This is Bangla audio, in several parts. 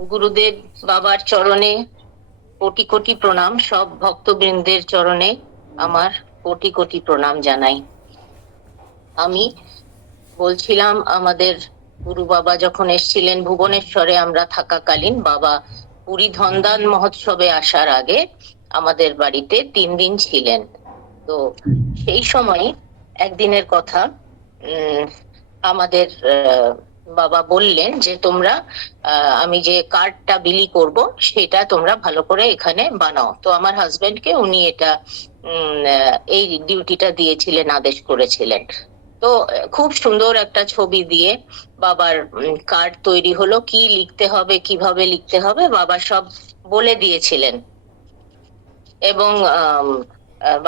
গুরুদেব বাবার চরণে কোটি কোটি প্রণাম। সব ভক্তবৃন্দের চরণে আমার কোটি কোটি প্রণাম জানাই। আমি বলছিলাম, আমাদের গুরু বাবা যখন এসেছিলেন ভুবনেশ্বরে আমরা থাকাকালীন, বাবা পুরী ধন্দান মহোৎসবে আসার আগে আমাদের বাড়িতে 3 দিন ছিলেন। তো সেই সময় একদিনের কথা, উম আমাদের বাবা বললেন যে তোমরা আমি যে কার্ডটা বিলি করব সেটা তোমরা ভালো করে এখানে বানাও। তো আমার হাজবেন্ডকে উনি এটা এই ডিউটিটা দিয়েছিলেন, আদেশ করেছিলেন। তো খুব সুন্দর একটা ছবি দিয়ে বাবার কার্ড তৈরি হলো। কি লিখতে হবে, কিভাবে লিখতে হবে, বাবা সব বলে দিয়েছিলেন। এবং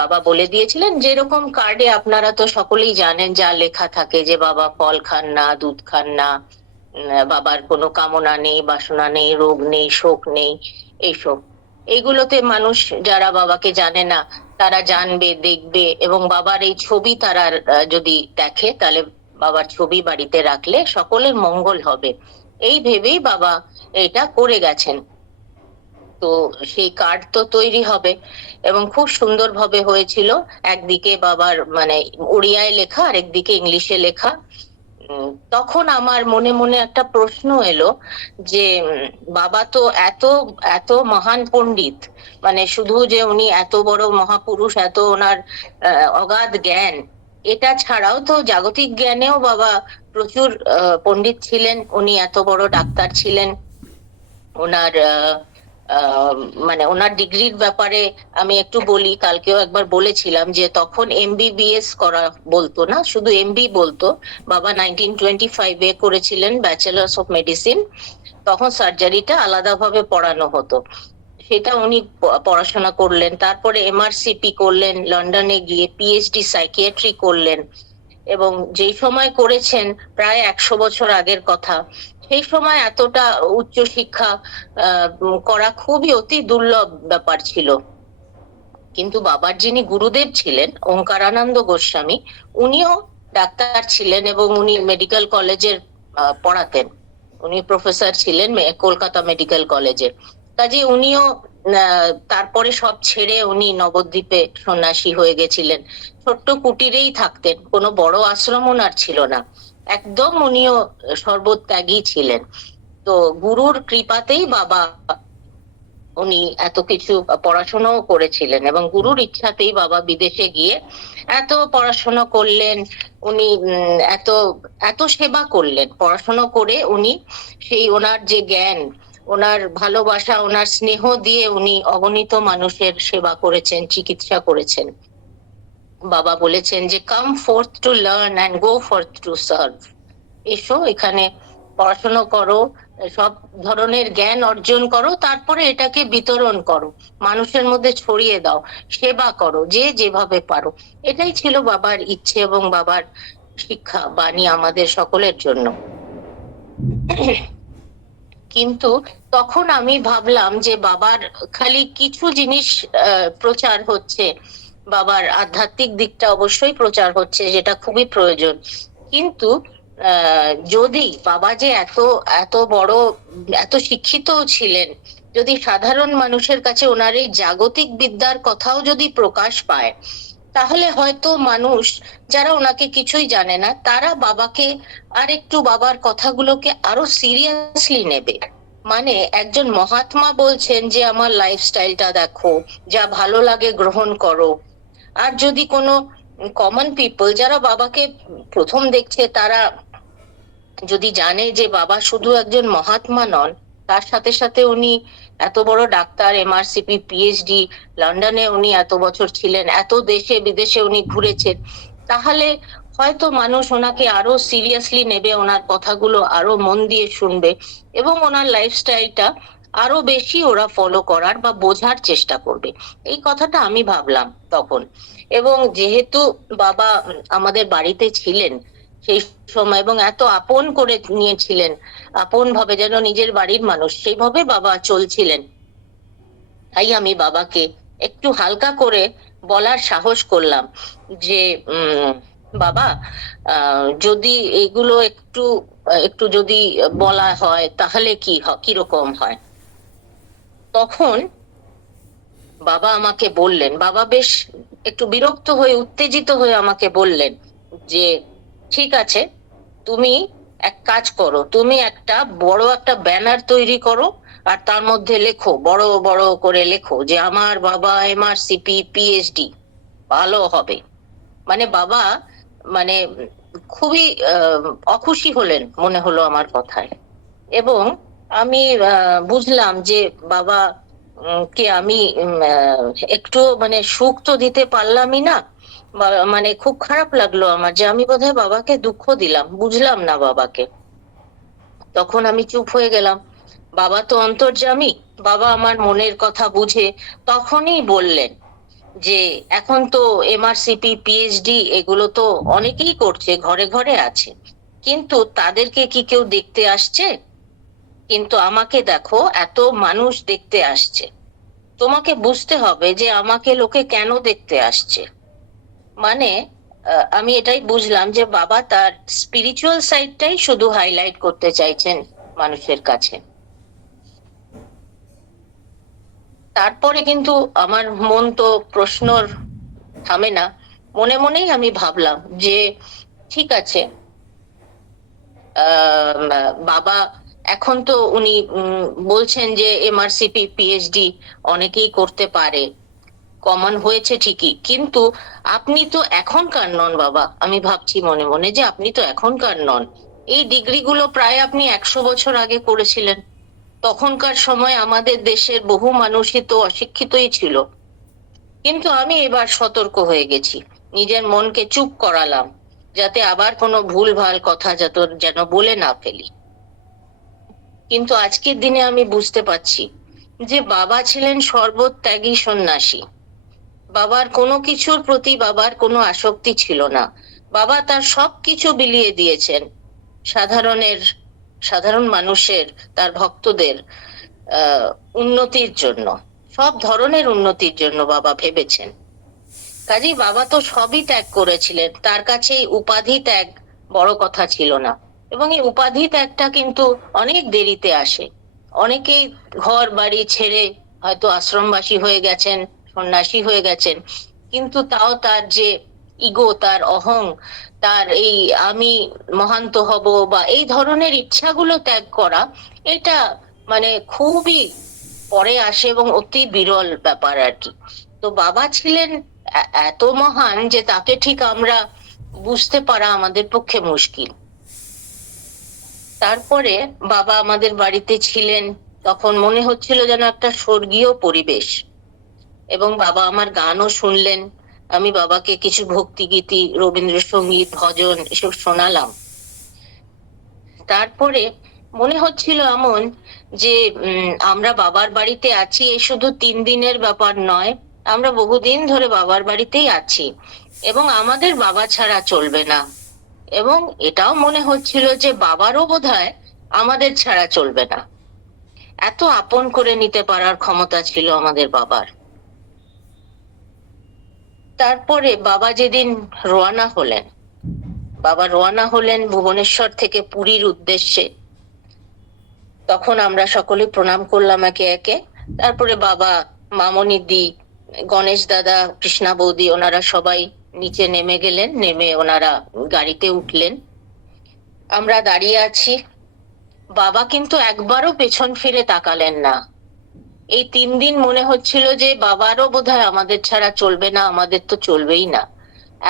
বাবা বলে দিয়েছিলেন যেরকম কার্ডে আপনারা তো সকলেই জানেন যা লেখা থাকে, যে বাবা ফল খান না, দুধ খান না, বাবার কোনো কামনা নেই, বাসনা নেই, রোগ নেই, শোক নেই, এইসব। এইগুলোতে মানুষ যারা বাবাকে জানে না তারা জানবে, দেখবে, এবং বাবার এই ছবি তারা যদি দেখে তাহলে বাবার ছবি বাড়িতে রাখলে সকলের মঙ্গল হবে, এই ভেবেই বাবা এটা করে গেছেন। তো সেই কার্ড তো তৈরি হবে এবং খুব সুন্দরভাবে হয়েছিল। একদিকে বাবার মানে ওড়িয়ায় লেখা আর একদিকে ইংলিশে লেখা। তখন আমার মনে মনে একটা প্রশ্ন এলো যে বাবা তো এত এত মহান পণ্ডিত, মানে শুধু যে উনি এত বড় মহাপুরুষ, এত ওনার অগাধ জ্ঞান, এটা ছাড়াও তো জাগতিক জ্ঞানেও বাবা প্রচুর পণ্ডিত ছিলেন। উনি এত বড় ডাক্তার ছিলেন। ওনার মানে ওনার ডিগ্রির ব্যাপারে আমি একটু বলি। কালকেও একবার বলেছিলাম যে তখন এমবিবিএস করা বলতো না, শুধু এমবি বলতো। বাবা 1925-এ করেছিলেন ব্যাচেলার্স অফ মেডিসিন। তখন সার্জারিটা আলাদাভাবে পড়ানো হতো, সেটা উনি পড়াশোনা করলেন। তারপরে এমআরসিপি করলেন, লন্ডনে গিয়ে পিএইচডি সাইকিয়াট্রি করলেন। এবং যেই সময় করেছেন প্রায় 100 বছর আগের কথা, সেই সময় এতটা উচ্চ শিক্ষা করা খুবই অতি দুর্লভ ব্যাপার ছিল। কিন্তু বাবার যিনি গুরুদেব ছিলেন ওঙ্কারানন্দ গোস্বামী, উনিও ডাক্তার ছিলেন এবং উনি মেডিকেল কলেজের পড়াতেন। উনি প্রফেসর ছিলেন কলকাতা মেডিকেল কলেজে। কাজে উনিও তারপরে সব ছেড়ে উনি নবদ্বীপে সন্ন্যাসী হয়ে গেছিলেন। ছোট্ট কুটিরেই থাকতেন, কোনো বড় আশ্রম ওনার ছিল না। একদম উনিও সর্বত্যাগী ছিলেন। তো গুরুর কৃপাতেই বাবা উনি এত কিছু পড়াশোনাও করেছিলেন এবং গুরুর ইচ্ছাতেই বাবা বিদেশে গিয়ে এত পড়াশোনা করলেন। উনি এত এত সেবা করলেন। পড়াশোনা করে উনি সেই ওনার যে জ্ঞান, ওনার ভালোবাসা, ওনার স্নেহ দিয়ে উনি অগণিত মানুষের সেবা করেছেন, চিকিৎসা করেছেন। বাবা বলেছেন যে come forth to learn and go forth to serve. এসো এখানে পড়াশোনা করো, সব ধরনের জ্ঞান অর্জন করো, তারপরে এটাকে বিতরণ করো, মানুষের মধ্যে ছড়িয়ে দাও, সেবা করো যে যেভাবে পারো। এটাই ছিল বাবার ইচ্ছে এবং বাবার শিক্ষা বাণী আমাদের সকলের জন্য। কিন্তু তখন আমি ভাবলাম যে বাবার খালি কিছু জিনিস প্রচার হচ্ছে, বাবার আধ্যাত্মিক দিকটা অবশ্যই প্রচার হচ্ছে, যেটা খুবই প্রয়োজন। কিন্তু যদি বাবা যে এত এত বড়, এত শিক্ষিত ছিলেন, যদি সাধারণ মানুষের কাছে ওনার এই জাগতিক বিদ্যার কথাও যদি প্রকাশ পায়, তাহলে হয়তো মানুষ যারা ওনাকে কিছুই জানে না তারা বাবাকে আর একটু, বাবার কথাগুলোকে আরো সিরিয়াসলি নেবে। মানে একজন মহাত্মা বলছেন যে আমার লাইফস্টাইলটা দেখো, যা ভালো লাগে গ্রহণ করো। আর যদি কোনো কমন পিপল যারা বাবাকে প্রথম দেখছে, তারা যদি জানে যে বাবা শুধু একজন মহাত্মা নন, তার সাথে সাথে উনি এত বড় ডাক্তার, এমআরসিপি, পিএইচডি, লন্ডনে উনি এত বছর ছিলেন, এত দেশে বিদেশে উনি ঘুরেছেন, তাহলে হয়তো মানুষ ওনাকে আরো সিরিয়াসলি নেবে, ওনার কথাগুলো আরো মন দিয়ে শুনবে এবং ওনার লাইফস্টাইলটা আরো বেশি ওরা ফলো করার বা বোঝার চেষ্টা করবে। এই কথাটা আমি ভাবলাম তখন। এবং যেহেতু বাবা আমাদের বাড়িতে ছিলেন সেই সময় এবং এত আপন করে নিয়েছিলেন, আপন ভাবে যেন নিজের বাড়ির মানুষ, সেইভাবে বাবা চলছিলেন, তাই আমি বাবাকে একটু হালকা করে বলার সাহস করলাম যে বাবা, যদি এগুলো একটু একটু যদি বলা হয় তাহলে কিরকম হয়। তখন বাবা আমাকে বললেন, বাবা বেশ একটু বিরক্ত হয়ে উত্তেজিত হয়ে আমাকে বললেন যে ঠিক আছে, তুমি এক কাজ করো, তুমি একটা ব্যানার তৈরি করো, আর তার মধ্যে লেখো, বড় বড় করে লেখো যে আমার বাবা এমআরসিপি পিএইচডি। ভালো হবে। মানে বাবা মানে খুবই অখুশি হলেন মনে হলো আমার কথায়। এবং আমি বুঝলাম যে বাবা কে আমি একটু মানে সুখ তো দিতে পারলামই না। মানে খুব খারাপ লাগলো আমার যে আমি বোধহয় বাবাকে দুঃখ দিলাম, বুঝলাম না বাবাকে। তখন আমি চুপ হয়ে গেলাম। বাবা তো অন্তর্যামী, বাবা আমার মনের কথা বুঝে তখনই বললেন যে এখন তো এমআরসিপি পিএইচডি এগুলো তো অনেকেই করছে, ঘরে ঘরে আছে, কিন্তু তাদেরকে কি কেউ দেখতে আসছে? কিন্তু আমাকে দেখো, এত মানুষ দেখতে আসছে, তোমাকে বুঝতে হবে যে আমাকে লোকে কেন দেখতে আসছে। মানে আমি এটাই বুঝলাম যে বাবা তার স্পিরিচুয়াল সাইডটাই শুধু হাইলাইট করতে চাইছেন মানুষের কাছে। তারপরে কিন্তু আমার মন তো প্রশ্নর থামে না, মনে মনেই আমি ভাবলাম যে ঠিক আছে, বাবা এখন তো উনি বলছেন যে এমআরসিপি পিএইচডি অনেকেই করতে পারে, কমন হয়েছে ঠিকই, কিন্তু আপনি তো এখনকার নন বাবা। আমি ভাবছি মনে মনে যে আপনি তো এখনকার নন, এই ডিগ্রিগুলো প্রায় আপনি 100 বছর আগে করেছিলেন। তখনকার সময় আমাদের দেশের বহু মানুষই তো অশিক্ষিতই ছিল। কিন্তু আমি এবার সতর্ক হয়ে গেছি, নিজের মনকে চুপ করালাম যাতে আবার কোনো ভুলভাল কথা যেন বলে না ফেলি। কিন্তু আজকের দিনে আমি বুঝতে পারছি যে বাবা ছিলেন সর্বত্যাগী সন্ন্যাসী। বাবার কোনো কিছুর প্রতি বাবার কোনো আসক্তি ছিল না। বাবা তার সবকিছু বিলিয়ে দিয়েছেন সাধারণ মানুষের, তার ভক্তদের উন্নতির জন্য, সব ধরনের উন্নতির জন্য বাবা ভেবেছেন। কাজেই বাবা তো সবই ত্যাগ করেছিলেন, তার কাছে এই উপাধি ত্যাগ বড় কথা ছিল না। এবং এই উপাধি ত্যাগটা কিন্তু অনেক দেরিতে আসে। অনেকেই ঘর বাড়ি ছেড়ে হয়তো আশ্রমবাসী হয়ে গেছেন, সন্ন্যাসী হয়ে গেছেন, কিন্তু তাও তার যে ইগো, তার অহং, তার এই আমি মহান্ত হব বা এই ধরনের ইচ্ছাগুলো ত্যাগ করা, এটা মানে খুবই পরে আসে এবং অতি বিরল ব্যাপার আর কি। তো বাবা ছিলেন এত মহান যে তাকে ঠিক আমরা বুঝতে পারা আমাদের পক্ষে মুশকিল। তারপরে বাবা আমাদের বাড়িতে ছিলেন, তখন মনে হচ্ছিল যেন একটা স্বর্গীয় পরিবেশ। এবং বাবা আমার গানও শুনলেন। আমি বাবাকে কিছু ভক্তিগীতি, রবীন্দ্রসঙ্গীত, ভজন এসব শোনালাম। তারপরে মনে হচ্ছিল এমন যে আমরা বাবার বাড়িতে আছি, এ শুধু 3 দিনের ব্যাপার নয়, আমরা বহুদিন ধরে বাবার বাড়িতেই আছি এবং আমাদের বাবা ছাড়া চলবে না। এবং এটাও মনে হচ্ছিল যে বাবারও বোধহয় আমাদের ছাড়া চলবে না। এত আপন করে নিতে পারার ক্ষমতা ছিল আমাদের বাবার। তারপরে বাবা যেদিন রওনা হলেন ভুবনেশ্বর থেকে পুরীর উদ্দেশ্যে, তখন আমরা সকলে প্রণাম করলাম একে একে। তারপরে বাবা, মামনি দি, গণেশ দাদা, কৃষ্ণা বৌদি, ওনারা সবাই নিচে নেমে গেলেন, নেমে ওনারা গাড়িতে উঠলেন। আমরা দাঁড়িয়ে আছি। বাবা কিন্তু একবারও পেছন ফিরে তাকালেন না। এই 3 দিন মনে হচ্ছিল যে বাবারও বোধহয় আমাদের ছাড়া চলবে না, আমাদের তো চলবেই না।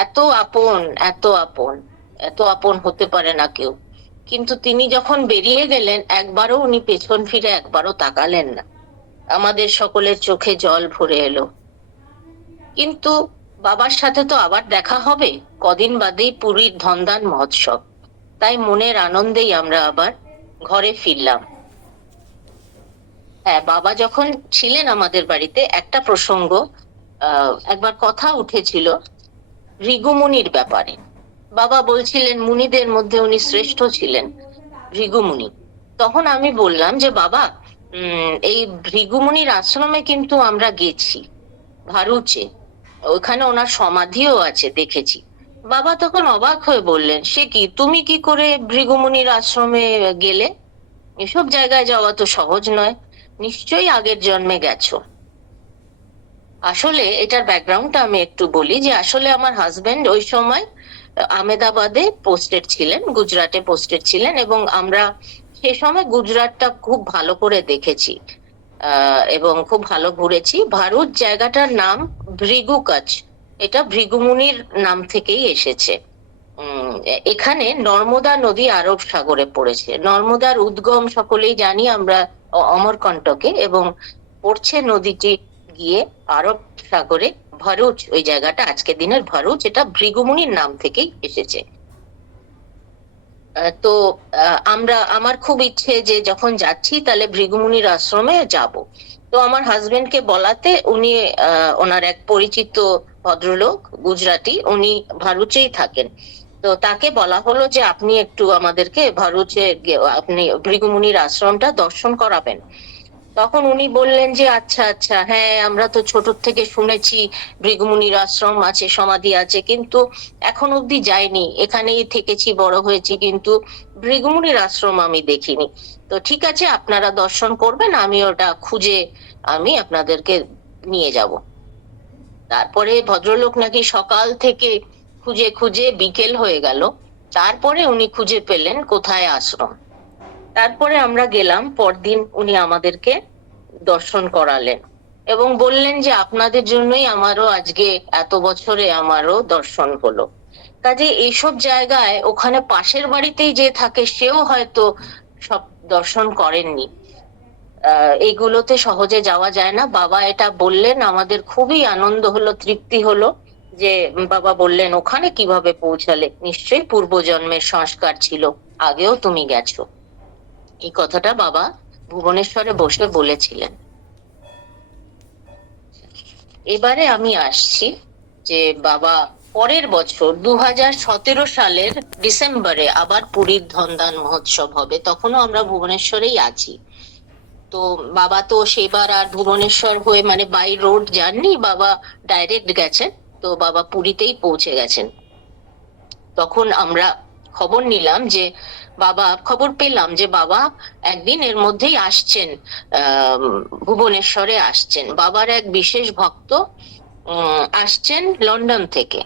এত আপন, এত আপন, এত আপন হতে পারে না কেউ। কিন্তু তিনি যখন বেরিয়ে গেলেন, একবারও উনি পেছন ফিরে একবারও তাকালেন না। আমাদের সকলের চোখে জল ভরে এলো। কিন্তু বাবার সাথে তো আবার দেখা হবে, কদিন বাদেই পুরীর ধনদান মহোৎসব। তাই মনের আনন্দেই আমরা আবার ঘরে ফিরলাম। হ্যাঁ, বাবা যখন ছিলেন আমাদের বাড়িতে, একটা প্রসঙ্গ, একবার কথা উঠেছিল ভৃগুমুনির ব্যাপারে। বাবা বলছিলেন মুনিদের মধ্যে উনি শ্রেষ্ঠ ছিলেন, ভৃগুমুনি। তখন আমি বললাম যে বাবা, এই ভৃগুমুনির আশ্রমে কিন্তু আমরা গেছি, ভারুচে, ওখানে ওনার সমাধিও আছে, দেখেছি। বাবা তখন অবাক হয়ে বললেন, সে কি, তুমি কি করে ভৃগুমুনির আশ্রমে গেলে? এসব জায়গায় যাওয়া তো সহজ নয়, নিশ্চয়ই আগের জন্মে গেছো। আসলে এটার ব্যাকগ্রাউন্ডটা আমি একটু বলি, যে আসলে আমার হাজবেন্ড ওই সময় আহমেদাবাদে পোস্টেড ছিলেন, গুজরাটে পোস্টেড ছিলেন, এবং আমরা সে সময় গুজরাটটা খুব ভালো করে দেখেছি এবং খুব ভালো ঘুরেছি। ভারুচ জায়গাটার নাম ভৃগু কচ্ছ, এটা ভৃগুমুনির নাম থেকেই এসেছে। এখানে নর্মদা নদী আরব সাগরে পড়েছে। নর্মদার উদ্গম সকলেই জানি আমরা অমরকন্টকে, এবং পড়ছে নদীটি গিয়ে আরব সাগরে। ভরুচ ওই জায়গাটা, আজকের দিনের ভরুচ, এটা ভৃগুমুনির নাম থেকেই এসেছে। তো আমার খুব ইচ্ছে যে যখন যাচ্ছি তাহলে ভৃগুমুনির আশ্রমে যাব। তো আমার হাজবেন্ডকে বলাতে উনি ওনার এক পরিচিত ভদ্রলোক গুজরাটি, উনি ভারুচেই থাকেন, তো তাকে বলা হলো যে আপনি একটু আমাদেরকে ভারুচে আপনি ভৃগুমুনির আশ্রমটা দর্শন করাবেন। তখন উনি বললেন যে আচ্ছা আচ্ছা, হ্যাঁ আমরা তো ছোট থেকে শুনেছি ভৃগুমুনির আশ্রম আছে, সমাধি আছে, কিন্তু এখন অব্দি যাইনি, এখানেই থেকেছি, বড় হয়েছি, কিন্তু ভৃগুমুনির আশ্রম আমি দেখিনি। তো ঠিক আছে, আপনারা দর্শন করবেন, আমি ওটা খুঁজে আমি আপনাদেরকে নিয়ে যাব। তারপরে ভদ্রলোক নাকি সকাল থেকে খুঁজে খুঁজে বিকেল হয়ে গেল, তারপরে উনি খুঁজে পেলেন কোথায় আশ্রম। তারপরে আমরা গেলাম, পরদিন উনি আমাদেরকে দর্শন করালেন এবং বললেন যে আপনাদের জন্যই আমারও আজকে এত বছরে আমারও দর্শন হলো। কাজে এইসব জায়গায় ওখানে পাশের বাড়িতেই যে থাকে সেও হয়তো সব দর্শন করেননি। এইগুলোতে সহজে যাওয়া যায় না। বাবা এটা বললেন, আমাদের খুবই আনন্দ হলো, তৃপ্তি হলো, যে বাবা বললেন ওখানে কিভাবে পৌঁছালে, নিশ্চয়ই পূর্বজন্মের সংস্কার ছিল, আগেও তুমি গেছো। এই কথাটা বাবা ভুবনেশ্বরে বসে বলেছিলেন। এবারে আমি আসছি যে বাবা পরের বছর 2017 সালের ডিসেম্বরে আবার পুরীর ধনদান মহোৎসব হবে, তখনও আমরা ভুবনেশ্বরেই আছি। তো বাবা তো সেবার আর ভুবনেশ্বর হয়ে মানে বাই রোড যাননি, বাবা ডাইরেক্ট গেছেন, তো বাবা পুরীতেই পৌঁছে গেছেন। তখন আমরা খবর নিলাম যে খবর পেলাম যে বাবা একদিন এর মধ্যেই আসছেন, ভুবনেশ্বরে আসছেন। বাবার এক বিশেষ ভক্ত আসছেন লন্ডন থেকে,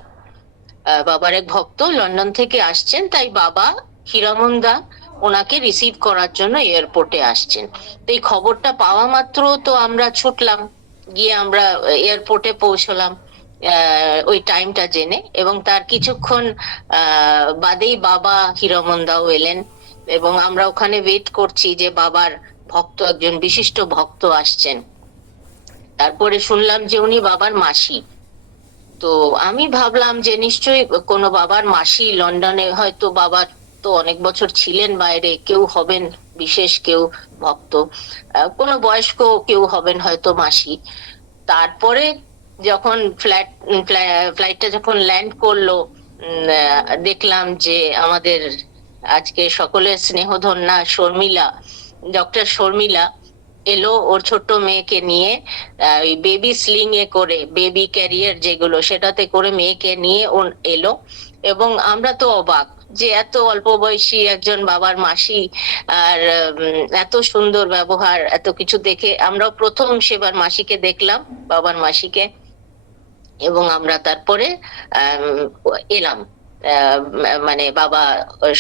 বাবার এক ভক্ত লন্ডন থেকে আসছেন, তাই বাবা হীরামনদা ওনাকে রিসিভ করার জন্য এয়ারপোর্টে আসছেন। তো এই খবরটা পাওয়া মাত্র তো আমরা ছুটলাম, গিয়ে আমরা এয়ারপোর্টে পৌঁছলাম ওই টাইমটা জেনে, এবং তার কিছুক্ষণ বাদেই বাবা হীরামনদাও এলেন, এবং আমরা ওখানে ওয়েট করছি যে বাবার ভক্ত, একজন বিশিষ্ট ভক্ত আসছেন। তারপরে শুনলাম যে উনি বাবার মাসি। তো আমি ভাবলাম যে নিশ্চয়ই কোনো বাবার মাসি লন্ডনে, হয়তো বাবার তো অনেক বছর ছিলেন বাইরে, কেউ হবেন বিশেষ কেউ ভক্ত, কোনো বয়স্ক কেউ হবেন হয়তো মাসি। তারপরে যখন ফ্লাইটটা যখন ল্যান্ড করলো, দেখলাম যে আমাদের আজকে সকলের স্নেহধন্যা শর্মিলা, ডক্টর শর্মিলা এলো ওর ছোট্ট মেয়েকে নিয়ে, ওই বেবি স্লিং এ করে, বেবি ক্যারিয়ার যেগুলো সেটাতে করে মেয়েকে নিয়ে ও এলো। এবং আমরা তো অবাক যে এত অল্প বয়সী একজন বাবার মাসি, আর এত সুন্দর ব্যবহার, এত কিছু দেখে আমরা প্রথম সেবার মাসিকে দেখলাম, বাবার মাসিকে। এবং আমরা তারপরে এলাম, মানে বাবা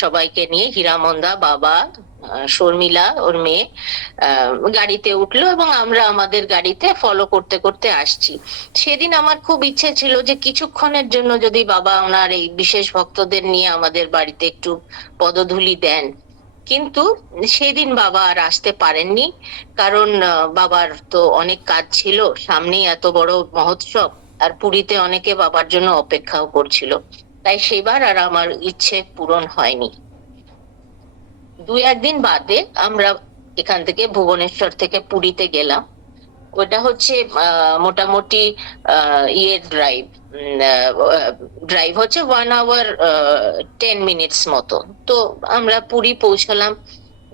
সবাইকে নিয়ে, হীরামনদা, বাবা, শর্মিলা ওর মেয়ে গাড়িতে উঠলো, এবং আমরা আমাদের গাড়িতে ফলো করতে করতে আসছি। সেদিন আমার খুব ইচ্ছে ছিল যে কিছুক্ষণের জন্য যদি বাবা ওনার এই বিশেষ ভক্তদের নিয়ে আমাদের বাড়িতে একটু পদধূলি দেন, কিন্তু সেদিন বাবা আর আসতে পারেননি, কারণ বাবার তো অনেক কাজ ছিল, সামনেই এত বড় মহোৎসব, আর পুরীতে অনেকে বাবার জন্য অপেক্ষাও করছিল, তাই সেবার আর আমার ইচ্ছে পূরণ হয়নি। দুই একদিন বাদে আমরা এখান থেকে ভুবনেশ্বর থেকে পুরীতে গেলাম। ওটা হচ্ছে মোটামুটি ইয়ে ড্রাইভ, ড্রাইভ হচ্ছে 1 hour 10 minutes মতো। তো আমরা পুরী পৌঁছলাম,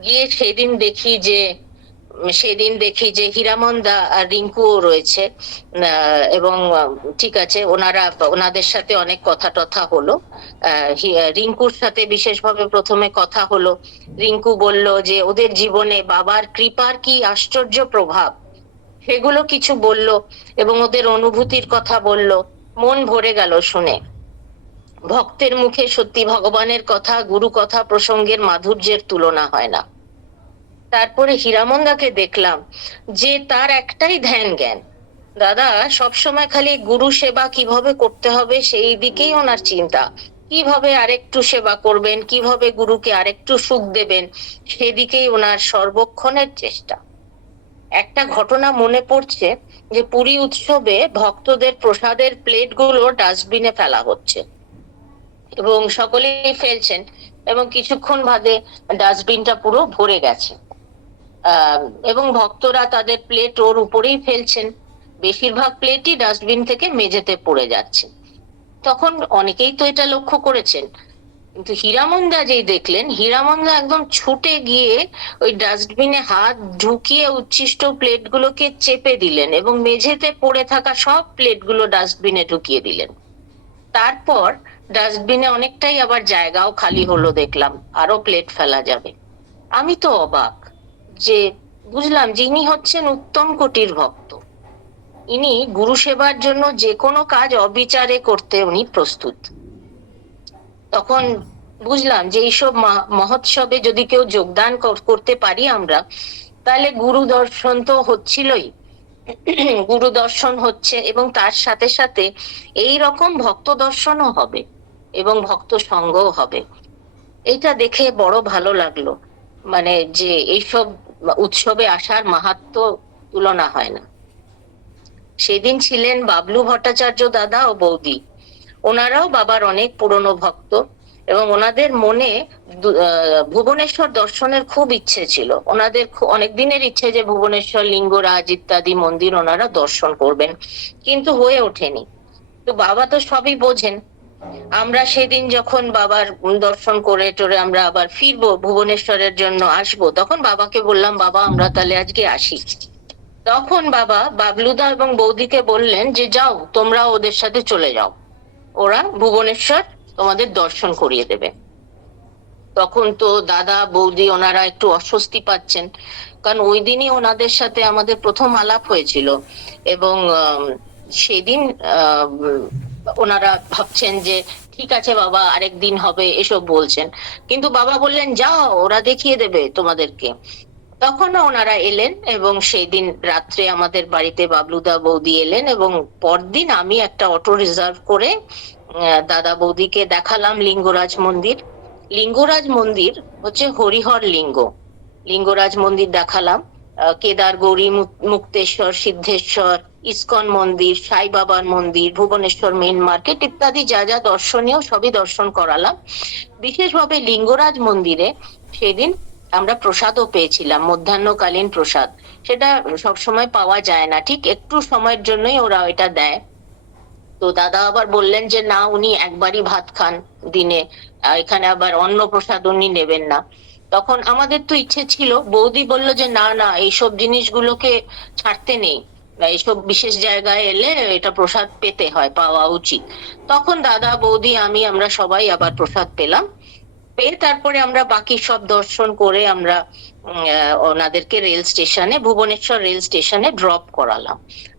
গিয়ে সেদিন দেখি যে সেদিন দেখি যে হীরামনদা আর রিঙ্কুও রয়েছে, এবং ঠিক আছে, ওনাদের সাথে অনেক কথা টথা হলো। রিঙ্কুর সাথে বিশেষভাবে প্রথমে কথা হলো। রিঙ্কু বলল যে ওদের জীবনে বাবার কৃপার কি আশ্চর্য প্রভাব, সেগুলো কিছু বলল এবং ওদের অনুভূতির কথা বলল। মন ভরে গেল শুনে। ভক্তের মুখে সত্যি ভগবানের কথা, গুরু কথা প্রসঙ্গের মাধুর্যের তুলনা হয় না। তারপরে হীরামনদাকে দেখলাম যে তার একটাই ধ্যান জ্ঞান। দাদা সবসময় খালি গুরু সেবা কিভাবে করতে হবে সেই দিকেই ওনার চিন্তা। কিভাবে আরেকটু সেবা করবেন, কিভাবে গুরুকে আরেকটু সুখ দেবেন, সেদিকেই ওনার সর্বক্ষণের চেষ্টা। একটা ঘটনা মনে পড়ছে যে পুরী উৎসবে ভক্তদের প্রসাদের প্লেটগুলো ডাস্টবিনে ফেলা হচ্ছে এবং সকলেই ফেলছেন, এবং কিছুক্ষণ বাদে ডাস্টবিনটা পুরো ভরে গেছে। এবং ভক্তরা তাদের প্লেট ওর উপরেই ফেলছেন। বেশিরভাগ প্লেটই ডাস্টবিন থেকে মেঝেতে পড়ে যাচ্ছে। তখন অনেকেই তো এটা লক্ষ্য করেছেন, কিন্তু হীরামনদা যেই দেখলেন, হীরামনদা একদম ছুটে গিয়ে ওই ডাস্টবিনে হাত ঢুকিয়ে উচ্ছিষ্ট প্লেটগুলোকে চেপে দিলেন এবং মেঝেতে পড়ে থাকা সব প্লেটগুলো ডাস্টবিনে ঢুকিয়ে দিলেন। তারপর ডাস্টবিনে অনেকটাই আবার জায়গাও খালি হলো, দেখলাম আরো প্লেট ফেলা যাবে। আমি তো অবাক, যে বুঝলাম যে ইনি হচ্ছেন উত্তম কোটির ভক্ত। ইনি গুরু সেবার জন্য যে কোনো কাজ অবিচারে করতে উনি প্রস্তুত। তখন বুঝলাম যে এইসব মহোৎসবে যদি কেউ যোগদান করতে পারি আমরা, তাহলে গুরু দর্শন তো হচ্ছিলই, গুরু দর্শন হচ্ছে এবং তার সাথে সাথে এই রকম ভক্ত দর্শনও হবে এবং ভক্ত সঙ্গও হবে। এটা দেখে বড় ভালো লাগলো, মানে যে এইসব উৎসবে আসার মাহাত্ম্য তুলনা হয় না। সেদিন ছিলেন বাবলু ভট্টাচার্য দাদা ও বৌদি। ওনারাও বাবার অনেক পুরনো ভক্ত এবং ওনাদের মনে ভুবনেশ্বর দর্শনের খুব ইচ্ছে ছিল। ওনাদের অনেক দিনের ইচ্ছে যে ভুবনেশ্বর, লিঙ্গরাজ ইত্যাদি মন্দির ওনারা দর্শন করবেন, কিন্তু হয়ে ওঠেনি। তো বাবা তো সবই বোঝেন। আমরা সেদিন যখন বাবার দর্শন করে টোরে আমরা আবার ফিরবো, ভুবনেশ্বরের জন্য আসবো, তখন বাবাকে বললাম, বাবা আমরা তাহলে আজকে আসি। তখন বাবা বাবলুদা এবং বৌদিকে বললেন যে যাও তোমরা ওদের সাথে চলে যাও, ওরা ভুবনেশ্বর তোমাদের দর্শন করিয়ে দেবে। তখন তো দাদা বৌদি ওনারা একটু অস্বস্তি পাচ্ছেন, কারণ ওই দিনই ওনাদের সাথে আমাদের প্রথম আলাপ হয়েছিল এবং সেদিন ওনারা ভাবছেন যে ঠিক আছে বাবা আরেকদিন হবে এসব বলছেন, কিন্তু বাবা বললেন যাও ওরা দেখিয়ে দেবে তোমাদেরকে। তখন ওনারা এলেন এবং সেই দিন রাত্রে আমাদের বাড়িতে বাবলুদা বৌদি এলেন এবং পরদিন আমি একটা অটো রিজার্ভ করে দাদা বৌদিকে দেখালাম লিঙ্গরাজ মন্দির। লিঙ্গরাজ মন্দির হচ্ছে হরিহর লিঙ্গ। লিঙ্গরাজ মন্দির দেখালাম, কেদার গৌরী মুক্তেশ্বর, সিদ্ধেশ্বর, ইস্কন মন্দির, সাই বাবার মন্দির, ভুবনেশ্বর মেন মার্কেট ইত্যাদি যা যা দর্শনীয় সবই দর্শন করালাম। বিশেষভাবে লিঙ্গরাজ মন্দিরে সেদিন আমরা প্রসাদও পেয়েছিলাম, মধ্যাহ্নকালীন প্রসাদ। সেটা সবসময় পাওয়া যায় না, ঠিক একটু সময়ের জন্যই ওরা এটা দেয়। তো দাদা আবার বললেন যে না উনি একবারই ভাত খান দিনে, এখানে আবার অন্ন প্রসাদ উনি নেবেন না। তখন আমাদের তো ইচ্ছে ছিল, বৌদি বলল যে না না এইসব জিনিসগুলোকে ছাড়তে নেই, এইসব বিশেষ জায়গায় এলে এটা প্রসাদ পেতে হয়, পাওয়া উচিত। তখন দাদা বৌদি আমরা সবাই আবার প্রসাদ পেলাম। পেয়ে তারপরে আমরা বাকি সব দর্শন করে আমরা ওনাদেরকে রেল স্টেশনে, ভুবনেশ্বর রেল স্টেশনে ড্রপ করালাম।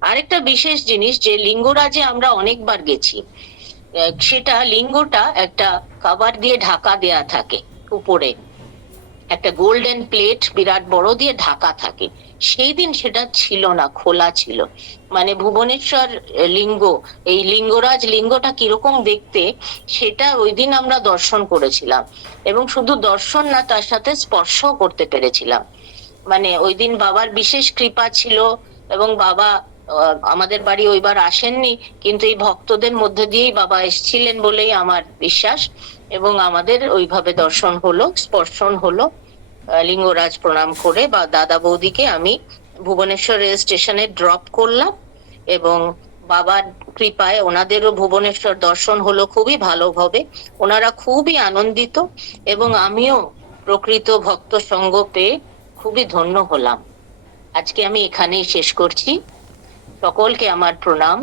আরেকটা বিশেষ জিনিস, যে লিঙ্গরাজে আমরা অনেকবার গেছি, সেটা লিঙ্গটা একটা কভার দিয়ে ঢাকা দেয়া থাকে, উপরে একটা গোল্ডেন প্লেট বিরাট বড় দিয়ে ঢাকা থাকে। সেই দিন সেটা ছিল না, খোলা ছিল। মানে ভুবনেশ্বর লিঙ্গ, এই লিঙ্গরাজ লিঙ্গটা কিরকম দেখতে সেটা ওই দিন আমরা দর্শন করেছিলাম এবং শুধু দর্শন না, তার সাথে স্পর্শ করতে পেরেছিলাম। মানে ওই দিন বাবার বিশেষ কৃপা ছিল এবং বাবা আমাদের বাড়ি ওইবার আসেননি, কিন্তু এই ভক্তদের মধ্যে দিয়েই বাবা এসেছিলেন বলেই আমার বিশ্বাস, এবং আমাদের ওইভাবে দর্শন হলো, স্পর্শন হলো। লিঙ্গরাজ প্রণাম করে বা দাদা বৌদিকে আমি ভুবনেশ্বর রেল স্টেশনে ড্রপ করলাম এবং বাবার কৃপায় ওনাদেরও ভুবনেশ্বর দর্শন হলো খুবই ভালোভাবে। ওনারা খুবই আনন্দিত এবং আমিও প্রকৃত ভক্ত সঙ্গ পেয়ে খুবই ধন্য হলাম। আজকে আমি এখানেই শেষ করছি। সকলকে আমার প্রণাম।